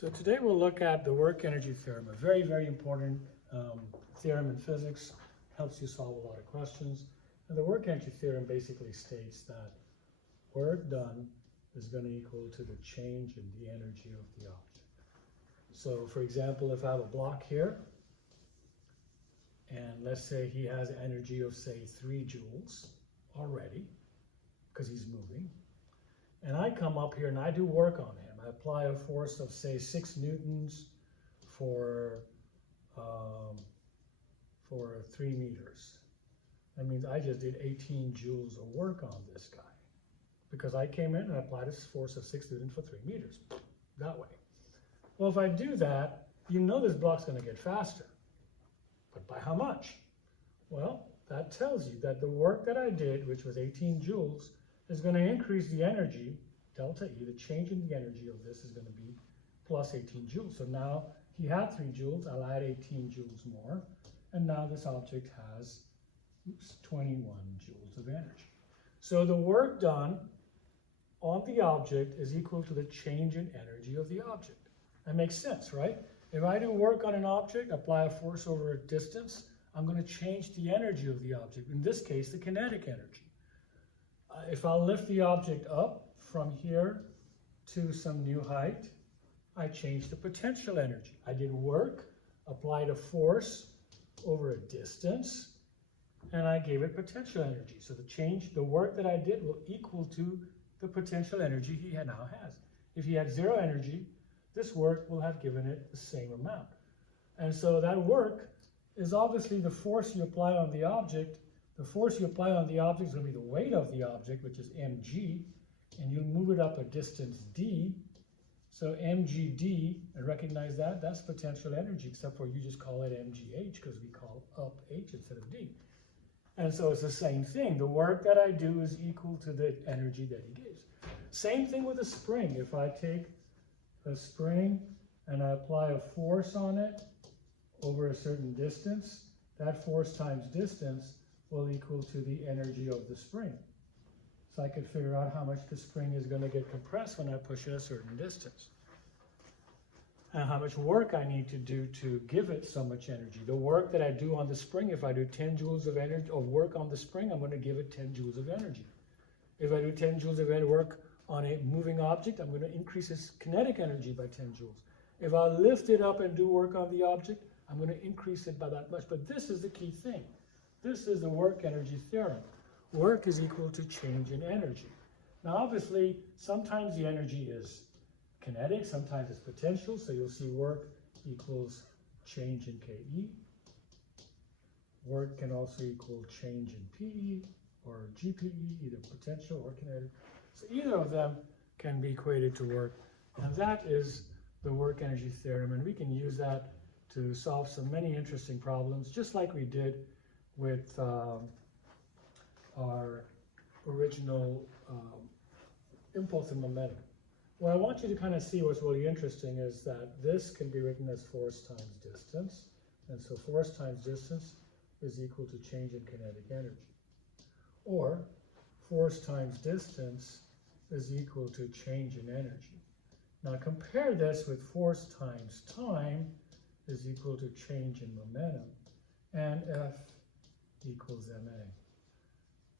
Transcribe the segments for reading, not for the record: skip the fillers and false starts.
So today we'll look at the work energy theorem, a very, very important theorem in physics, helps you solve a lot of questions. And the work energy theorem basically states that work done is going to equal to the change in the energy of the object. So for example, if I have a block here, and let's say he has energy of say 3 joules already, because he's moving, and I come up here and I do work on him. I apply a force of say 6 newtons for 3 meters. That means I just did 18 joules of work on this guy because I came in and applied a force of 6 newtons for 3 meters that way. Well, if I do that, you know this block's going to get faster. But by how much? Well, that tells you that the work that I did, which was 18 joules, is going to increase the energy, delta E, the change in the energy of this is going to be plus 18 joules. So now he had 3 joules, I'll add 18 joules more, and now this object has 21 joules of energy. So the work done on the object is equal to the change in energy of the object. That makes sense, right? If I do work on an object, apply a force over a distance, I'm going to change the energy of the object, in this case, the kinetic energy. If I lift the object up from here to some new height, I change the potential energy. I did work, applied a force over a distance, and I gave it potential energy. So the work that I did will equal to the potential energy he now has. If he had 0 energy, this work will have given it the same amount. And so that work is obviously the force you apply on the object. The force you apply on the object is going to be the weight of the object, which is mg, and you'll move it up a distance d. So mgd, and recognize that, that's potential energy, except for you just call it mgh, because we call up h instead of d. And so it's the same thing. The work that I do is equal to the energy that he gives. Same thing with a spring. If I take a spring and I apply a force on it over a certain distance, that force times distance will equal to the energy of the spring. So I could figure out how much the spring is going to get compressed when I push it a certain distance. And how much work I need to do to give it so much energy. The work that I do on the spring, if I do 10 joules of energy of work on the spring, I'm going to give it 10 joules of energy. If I do 10 joules of work on a moving object, I'm going to increase its kinetic energy by 10 joules. If I lift it up and do work on the object, I'm going to increase it by that much. But this is the key thing. This is the work energy theorem. Work is equal to change in energy. Now, obviously, sometimes the energy is kinetic, sometimes it's potential. So you'll see work equals change in KE. Work can also equal change in PE or GPE, either potential or kinetic. So either of them can be equated to work. And that is the work energy theorem. And we can use that to solve so many interesting problems, just like we did with our original impulse and momentum. What I want you to kind of see what's really interesting is that this can be written as force times distance. And so force times distance is equal to change in kinetic energy. Or force times distance is equal to change in energy. Now compare this with force times time is equal to change in momentum, and F equals ma.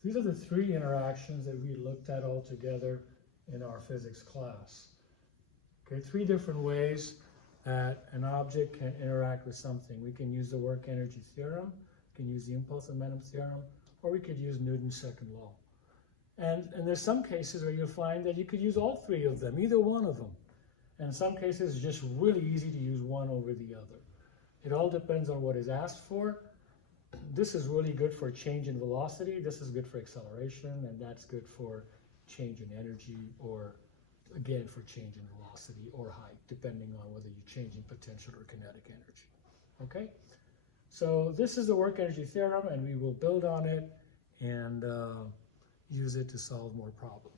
These are the 3 interactions that we looked at all together in our physics class. Okay, 3 different ways that an object can interact with something. We can use the work energy theorem, we can use the impulse and momentum theorem, or we could use Newton's second law. And there's some cases where you'll find that you could use all 3 of them, either one of them. And in some cases, it's just really easy to use one over the other. It all depends on what is asked for. This is really good for change in velocity. This is good for acceleration, and that's good for change in energy, or again for change in velocity or height, depending on whether you're changing potential or kinetic energy. Okay? So this is the work energy theorem, and we will build on it and use it to solve more problems.